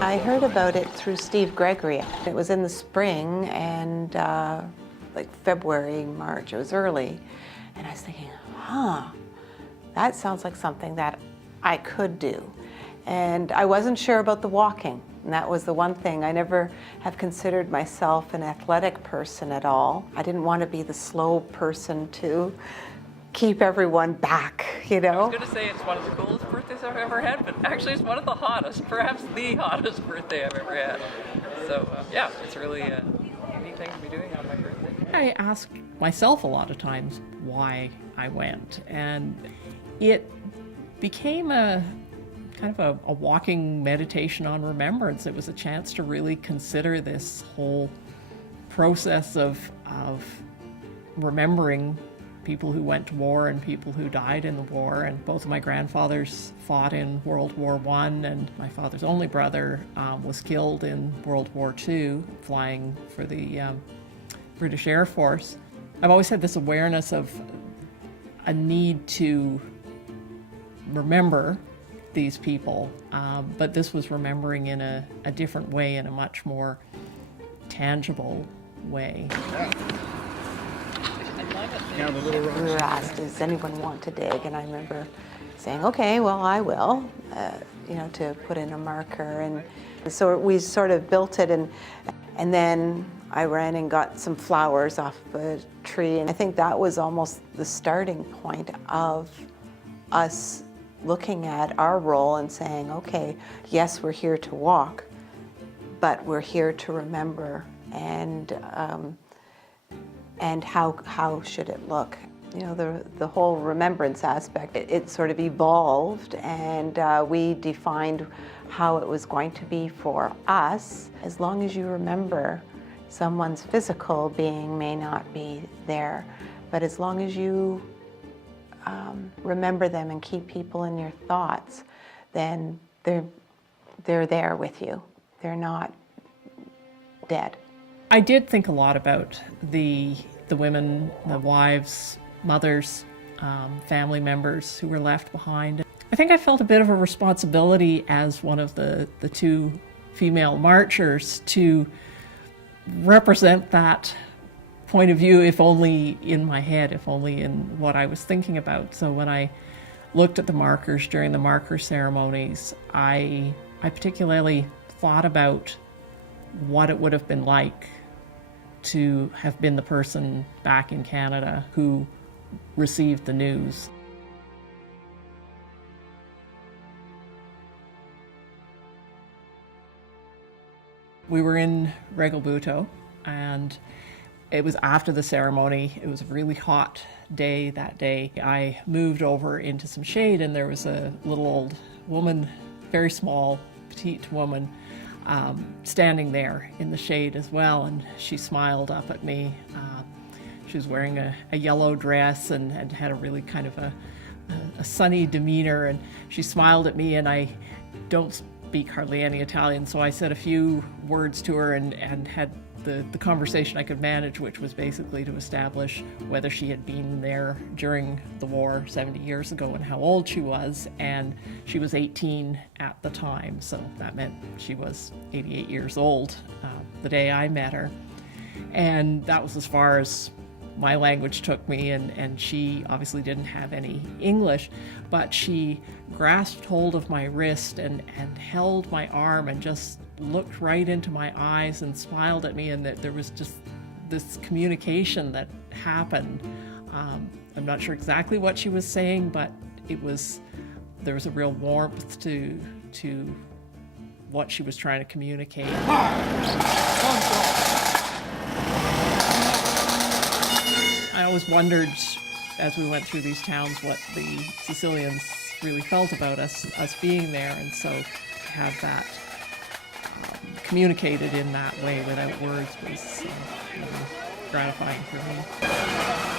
I heard about it through Steve Gregory. It was in the spring and like February, March, it was early. And I was thinking, that sounds like something that I could do. And I wasn't sure about the walking. And that was the one thing. I never have considered myself an athletic person at all. I didn't want to be the slow person to keep everyone back, you know? I was going to say it's one of the coolest birthdays I've ever had, but actually it's one of the hottest, perhaps the hottest birthday I've ever had. So yeah, it's really a neat thing to be doing on my birthday. I ask myself a lot of times why I went, and it became a kind of a walking meditation on remembrance. It was a chance to really consider this whole process of remembering people who went to war and people who died in the war. And both of my grandfathers fought in World War I, and my father's only brother was killed in World War II, flying for the British Air Force. I've always had this awareness of a need to remember these people, but this was remembering in a different way, in a much more tangible way. We were asked, does anyone want to dig? And I remember saying, okay, well, I will, to put in a marker. And so we sort of built it, and then I ran and got some flowers off a tree. And I think that was almost the starting point of us looking at our role and saying, okay, yes, we're here to walk, but we're here to remember, and how should it look? You know, the whole remembrance aspect, it sort of evolved, and we defined how it was going to be for us. As long as you remember, someone's physical being may not be there, but as long as you remember them and keep people in your thoughts, then they're there with you. They're not dead. I did think a lot about the women, the wives, mothers, family members who were left behind. I think I felt a bit of a responsibility as one of the two female marchers to represent that point of view, if only in my head, if only in what I was thinking about. So when I looked at the markers during the marker ceremonies, I particularly thought about what it would have been like to have been the person back in Canada who received the news. We were in Regalbuto, and it was after the ceremony. It was a really hot day that day. I moved over into some shade, and there was a little old woman, very small, petite woman, standing there in the shade as well, and she smiled up at me. She was wearing a yellow dress and had a really kind of a sunny demeanor, and she smiled at me, and I don't speak hardly any Italian, so I said a few words to her and had the conversation I could manage, which was basically to establish whether she had been there during the war 70 years ago and how old she was, and she was 18 at the time, so that meant she was 88 years old the day I met her. And that was as far as my language took me, and she obviously didn't have any English, but she grasped hold of my wrist and held my arm and just looked right into my eyes and smiled at me, and that there was just this communication that happened. I'm not sure exactly what she was saying, but there was a real warmth to what she was trying to communicate. I always wondered, as we went through these towns, what the Sicilians really felt about us being there, and so to have that communicated in that way without words was gratifying for me.